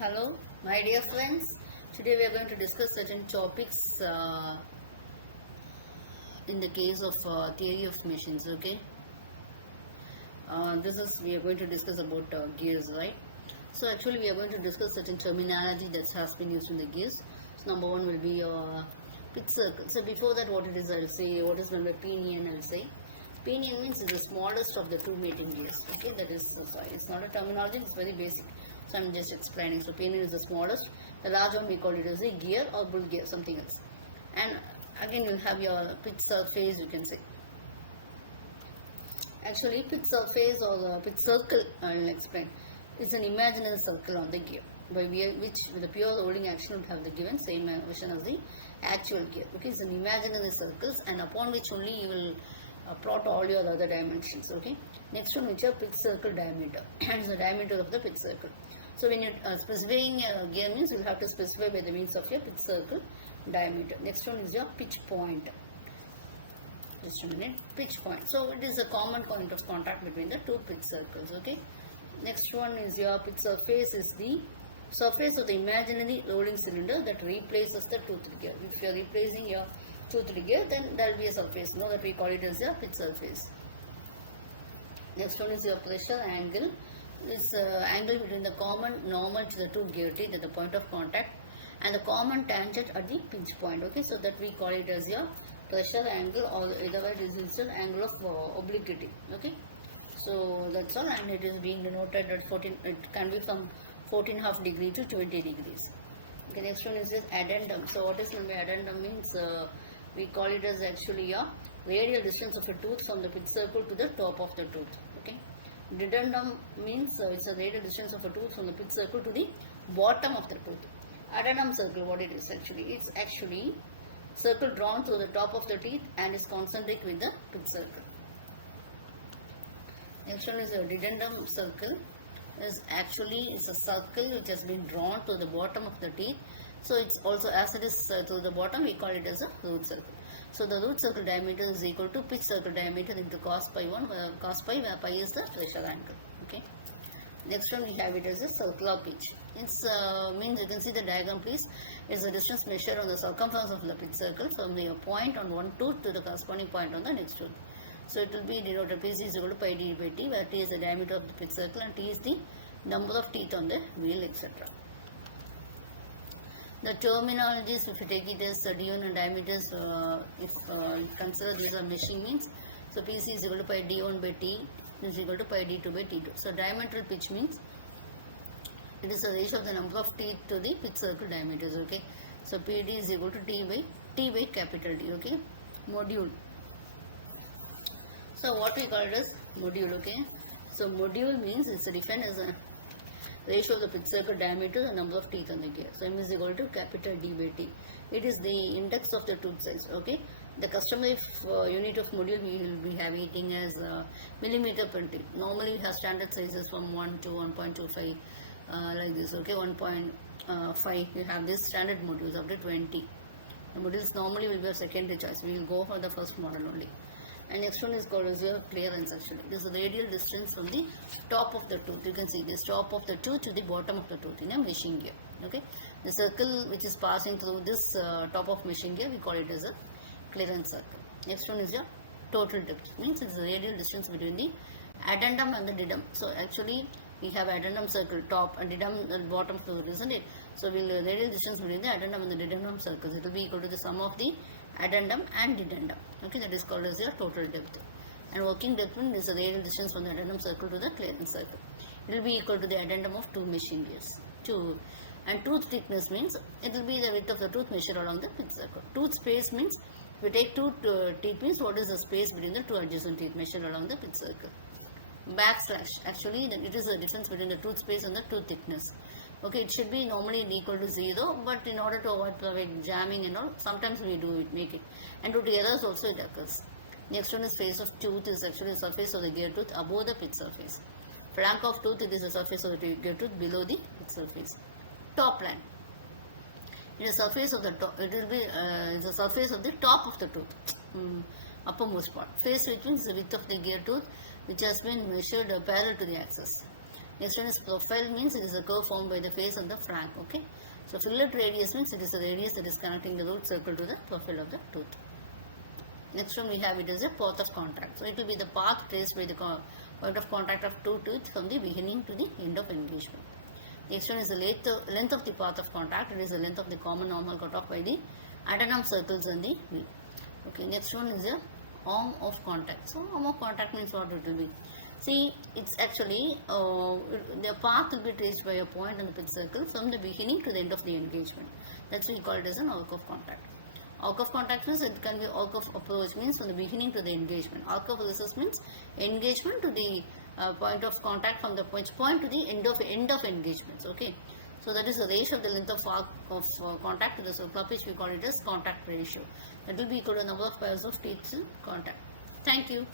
Hello, my dear friends. Today we are going to discuss certain topics in the case of theory of machines. Okay, this is we are going to discuss about gears, right? So actually we are going to discuss certain terminology that has been used in the gears. So number one will be pitch circle. So before that, what it is, I'll say what is number pinion. I'll say pinion means it's the smallest of the two mating gears. Okay, that is sorry, it's not a terminology. It's very basic. So I'm just explaining. So pinion is the smallest. The large one we call it as a gear or bull gear, something else. And again you'll have your pitch surface, you can say. Actually, pitch surface or the pitch circle, I will explain. It's an imaginary circle on the gear, by which the pure rolling action would have the given same motion as the actual gear. Okay, it's an imaginary circles, and upon which only you will plot all your other dimensions. Okay. Next one, which are pitch circle diameter. It's the diameter of the pitch circle. So when you specifying gear means, you will have to specify by the means of your pitch circle diameter. Next one is your pitch point. Just a minute. Pitch point. So it is a common point of contact between the two pitch circles. Okay. Next one is your pitch surface is the surface of the imaginary rolling cylinder that replaces the toothed gear. If you are replacing your toothed gear, then there will be a surface. No, that we call it as your pitch surface. Next one is your pressure angle. It's angle between the common normal to the two gear teeth at the point of contact and the common tangent at the pinch point. Okay, so that we call it as your pressure angle, or otherwise it is an angle of obliquity. Okay, so that's all, and it is being denoted at 14. It can be from 14.5 degree to 20 degrees. Okay, next one is this addendum. So what is meant by addendum means we call it as actually a radial distance of a tooth from the pitch circle to the top of the tooth. Okay. Dedendum means it's a radial distance of a tooth from the pitch circle to the bottom of the tooth. Addendum circle, what it is actually? It's actually circle drawn through the top of the teeth and is concentric with the pitch circle. Next one is a dedendum circle. Is actually it's a circle which has been drawn to the bottom of the teeth. So it's also, as it is to the bottom, we call it as a root circle. So the root circle diameter is equal to pitch circle diameter into cos pi 1, cos pi, where pi is the pressure angle. Okay. Next one we have it as a circular pitch. It's means, you can see the diagram please. It's the distance measured on the circumference of the pitch circle from the point on one tooth to the corresponding point on the next tooth. So it will be denoted Pc is equal to pi d by t, where t is the diameter of the pitch circle and t is the number of teeth on the wheel, etc. The terminologies, if you take it as d1 and diameters, if you consider these are meshing means, so Pc is equal to pi d1 by t is equal to pi d2 by t2. So diametral pitch means it is the ratio of the number of teeth to the pitch circle diameters. Okay. So Pd is equal to t by capital D. Okay. Module. So what we call it as module. Okay. So module means it's defined as a ratio of the pitch circle diameter to the number of teeth on the gear. So m is equal to capital D by t. It is the index of the tooth size. Okay. The customary unit of module we will be having as millimeter per teeth. Normally we have standard sizes from 1 to 1.25 like this. Okay. 1.5 you have this standard modules up to 20. The modules normally will be a secondary choice. We will go for the first model only. And next one is called as your clearance actually. This is the radial distance from the top of the tooth. You can see this top of the tooth to the bottom of the tooth in a meshing gear. Okay. The circle which is passing through this top of meshing gear, we call it as a clearance circle. Next one is your total depth. Means it's the radial distance between the addendum and the dedum. So actually we have addendum circle top and dedum bottom fluid, isn't it? So we'll radial distance between the addendum and the dedendum circles. It will be equal to the sum of the addendum and dedendum. Okay, that is called as your total depth. And working depth is the radial distance from the addendum circle to the clearance circle. It will be equal to the addendum of two meshing gears. And tooth thickness means it will be the width of the tooth measured along the pitch circle. Tooth space means if we take two teeth means what is the space between the two adjacent teeth measured along the pitch circle. Backslash, actually it is the difference between the tooth space and the tooth thickness. Okay, it should be normally equal to 0, but in order to avoid jamming and all, sometimes we do it, make it. And due to errors also it occurs. Next one is face of tooth is actually the surface of the gear tooth above the pitch surface. Flank of tooth, it is the surface of the gear tooth below the pitch surface. Top line. It is surface of the top. It will be the surface of the top of the tooth, uppermost part. Face width means the width of the gear tooth, which has been measured parallel to the axis. Next one is profile, means it is a curve formed by the face and the flank. Okay. So fillet radius means it is the radius that is connecting the root circle to the profile of the tooth. Next one we have it as a path of contact. So it will be the path traced by the point of contact of two teeth from the beginning to the end of engagement. Next one is the length of the path of contact. It is the length of the common normal cut off by the adenum circles and the V. Okay, next one is the arm of contact. So arm of contact means what it will be. See, it's actually the path will be traced by a point on the pitch circle from the beginning to the end of the engagement. That's why we call it as an arc of contact. Arc of contact means it can be arc of approach, means from the beginning to the engagement. Arc of recess means engagement to the point of contact from the point to the end of engagements. Okay, so that is the ratio of the length of arc of contact to the circle, which we call it as contact ratio. That will be equal to the number of pairs of teeth in contact. Thank you.